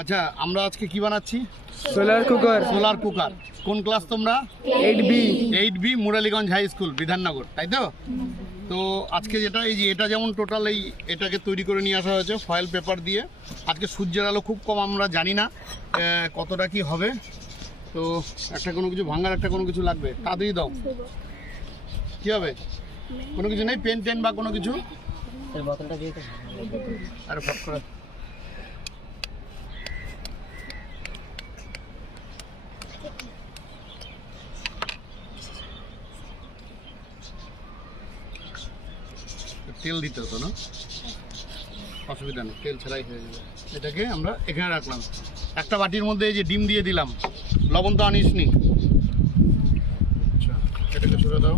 আচ্ছা, আমরা আজকে কি বানাচ্ছি? Solar cooker. Solar cooker. কোন ক্লাস তোমরা? 8B। 8B, Muraliganj high school, Bidhannagar, তাই তো? তো আজকে যেটা এই যে এটা যেমন টোটাল এটাকে তৈরি করে নিয়ে আসা হয়েছে ফয়েল পেপার দিয়ে। আজকে সূর্যের আলো খুব কম, আমরা জানি না কতটা কি হবে। তো একটা কোনো কিছু ভাঙার একটা কোনো কিছু লাগবে, তাড়াতাড়ি দাও। কি হবে? কোনো কিছু নেই, পেন টেন বা কোনো কিছু? আরে ফট করে তেল দিতে হতো না, অসুবিধা নেই, তেল ছাড়াই হয়ে যাবে। এটাকে আমরা এখানে রাখলাম। একটা বাটির মধ্যে এই যে ডিম দিয়ে দিলাম, লবণ তো আনিস নি। আচ্ছা, এটাকে সরে দাও।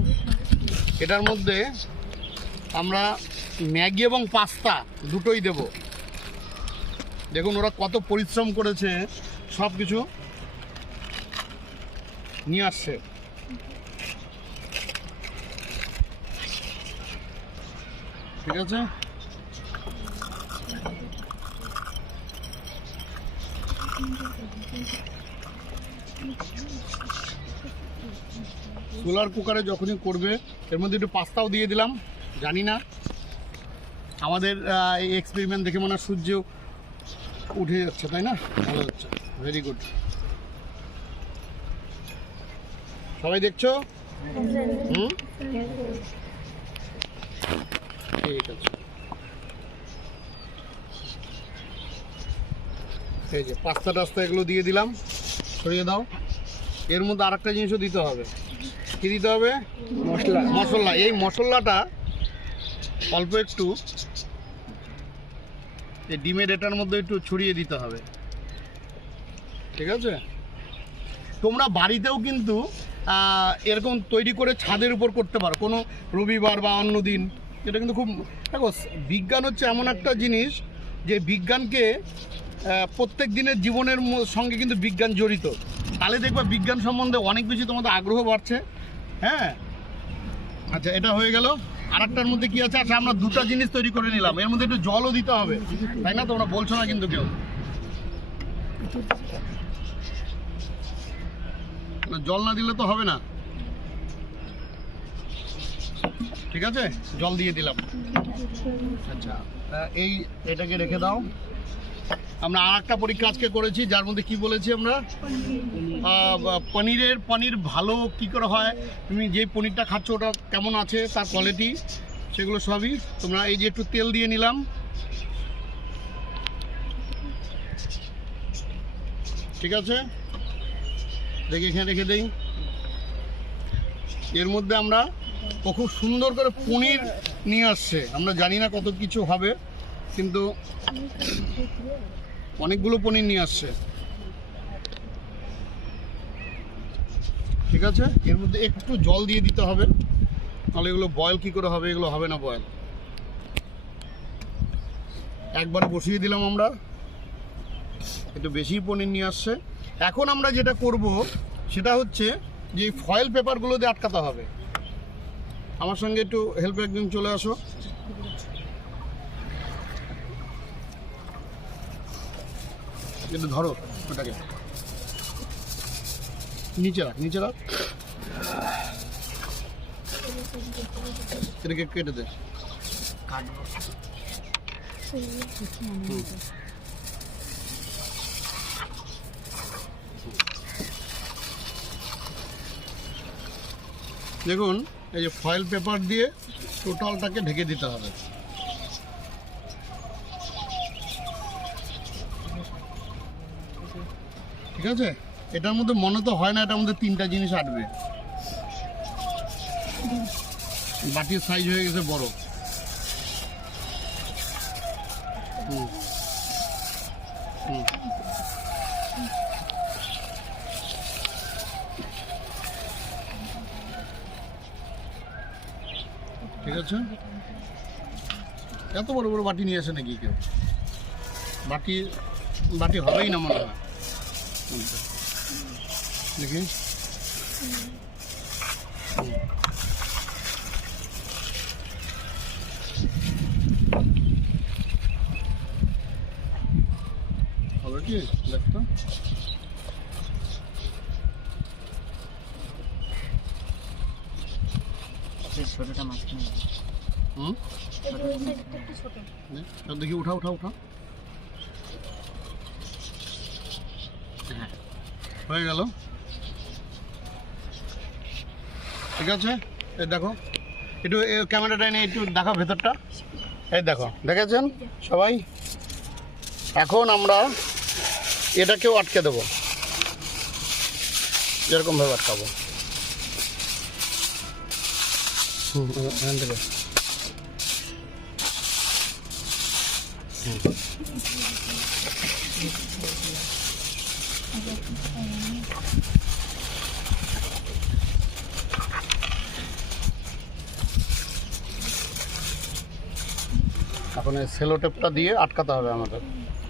এটার মধ্যে আমরা ম্যাগি এবং পাস্তা দুটোই দেব। দেখুন ওরা কত পরিশ্রম করেছে, সব কিছু নিয়ে আসছে। ঠিক আছে, সোলার কুকারে যখনই করবে এর মধ্যে একটু পাস্তাও দিয়ে দিলাম। জানি না, আমাদের এই এক্সপেরিমেন্ট দেখে মনে হয় সূর্য উঠে যাচ্ছে, তাই না? ভালো হচ্ছে, ভেরি গুড। সবাই দেখছো? ঠিক আছে, এই যে পাস্তা টাস্তা এগুলো দিয়ে দিলাম, সরিয়ে দাও। এর মধ্যে আর একটা জিনিসও দিতে হবে। কি দিতে হবে? মশলা। মশলা। এই মশলাটা অল্প একটু এই ডিমের এটার মধ্যে একটু ছড়িয়ে দিতে হবে। ঠিক আছে, তোমরা বাড়িতেও কিন্তু এরকম তৈরি করে ছাদের উপর করতে পারো, কোনো রবিবার বা অন্য দিন। এটা কিন্তু খুব, দেখো বিজ্ঞান হচ্ছে এমন একটা জিনিস যে বিজ্ঞানকে প্রত্যেক দিনের জীবনের সঙ্গে কিন্তু বিজ্ঞান জড়িত। তাহলে দেখবা বিজ্ঞান সম্বন্ধে অনেক বেশি তোমাদের আগ্রহ বাড়ছে। হ্যাঁ, আচ্ছা, এটা হয়ে গেল। আর একটার মধ্যে কি আছে? আচ্ছা, আমরা দুটো জিনিস তৈরি করে নিলাম, এর মধ্যে একটু জলও দিতে হবে, তাই না? তোমরা বলছো না কিন্তু কেউ, জল না দিলে তো হবে না। ঠিক আছে, জল দিয়ে দিলাম। আচ্ছা, এটাকে রেখে দাও। আমরা আর একটা পরীক্ষা আজকে করেছি, যার মধ্যে কি বলেছি আমরা? পনির ভালো কি করে হয়, তুমি যে পনিরটা খাচ্ছ ওটা কেমন আছে, তার কোয়ালিটি, সেগুলো সবই তোমরা। এই যে একটু তেল দিয়ে নিলাম, ঠিক আছে, দেখি এখানে রেখে দেই। এর মধ্যে আমরা খুব সুন্দর করে পনির নিয়ে আসছে। আমরা জানি না কত কিছু হবে, কিন্তু অনেকগুলো পনির নিয়ে আসছে। ঠিক আছে, এর মধ্যে একটু জল দিয়ে দিতে হবে, তাহলে এগুলো বয়েল কি করে হবে? এগুলো হবে না বয়েল। একবারে বসিয়ে দিলাম আমরা, একটু বেশি পনির নিয়ে আসছে। এখন আমরা যেটা করব সেটা হচ্ছে যে ফয়েল পেপারগুলো দিয়ে আটকাতে হবে। আমার সঙ্গে একটু হেল্প, একদিন চলে আসো। একটু ধরো ওটাকে, নিচে রাখ, নিচে রাখ, এটাকে কেটে দে। দেখুন, এই যে ফয়েল পেপার দিয়ে টোটালটাকে ঢেকে দিতে হবে। ঠিক আছে, এটার মধ্যে মনে তো হয় না এটার মধ্যে তিনটা জিনিস আটবে। বাটির সাইজ হয়ে গেছে বড়। ঠিক আছে, এত বড় বড় বাটি নিয়ে আসে নাকি কেউ? বাটি হবেই না মনে হয়। দেখি, হবে কি দেখতো ছোটটা মাঝখানে হুম দেখি উঠা হ্যাঁ হয়ে গেল। ঠিক আছে, এই দেখো একটু ক্যামেরাটা এনে একটু দেখো ভেতরটা। এই দেখো, দেখেছেন সবাই? এখন আমরা এটাকেও আটকে দেবো, এরকমভাবে আটকাবো। এখান থেকে এখন এই সেলো টেপটা দিয়ে আটকাতে হবে আমাদের।